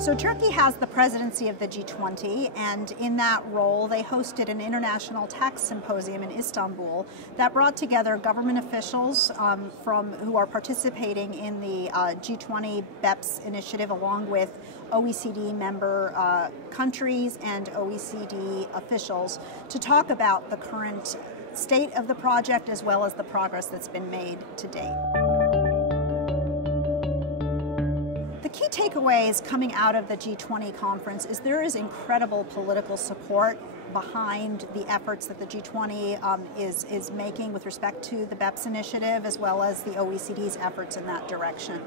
So Turkey has the presidency of the G20, and in that role they hosted an international tax symposium in Istanbul that brought together government officials who are participating in the G20 BEPS initiative, along with OECD member countries and OECD officials, to talk about the current state of the project as well as the progress that's been made to date. The key takeaways coming out of the G20 conference is there is incredible political support behind the efforts that the G20 is making with respect to the BEPS initiative, as well as the OECD's efforts in that direction.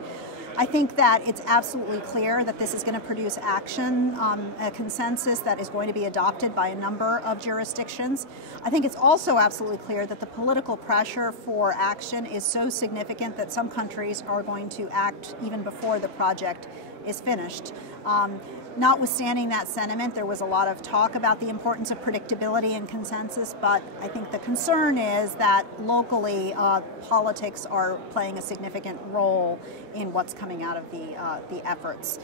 I think that it's absolutely clear that this is going to produce action, a consensus that is going to be adopted by a number of jurisdictions. I think it's also absolutely clear that the political pressure for action is so significant that some countries are going to act even before the project is finished. Notwithstanding that sentiment, there was a lot of talk about the importance of predictability and consensus, but I think the concern is that locally politics are playing a significant role in what's coming out of the efforts.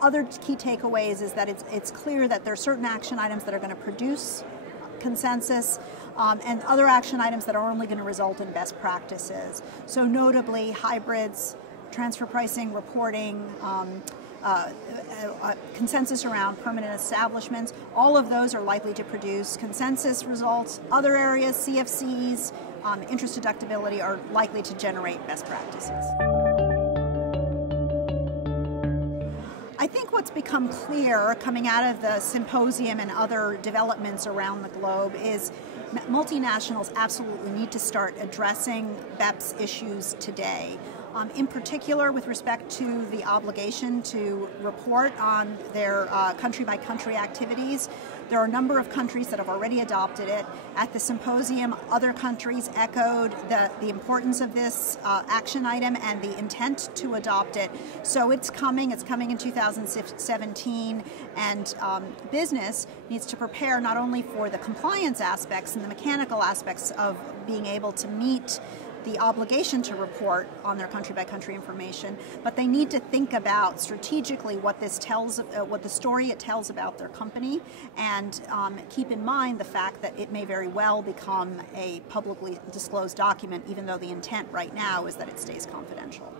Other key takeaways is that it's clear that there are certain action items that are going to produce consensus and other action items that are only going to result in best practices. So notably hybrids, transfer pricing, reporting, consensus around permanent establishments. All of those are likely to produce consensus results. Other areas, CFCs, interest deductibility, are likely to generate best practices. I think what's become clear coming out of the symposium and other developments around the globe is multinationals absolutely need to start addressing BEPS issues today. In particular, with respect to the obligation to report on their country-by-country activities. There are a number of countries that have already adopted it. At the symposium, other countries echoed the importance of this action item and the intent to adopt it. So it's coming in 2017, and business needs to prepare not only for the compliance aspects and the mechanical aspects of being able to meet the obligation to report on their country-by-country information, but they need to think about strategically what this tells, what the story it tells about their company, and keep in mind the fact that it may very well become a publicly disclosed document, even though the intent right now is that it stays confidential.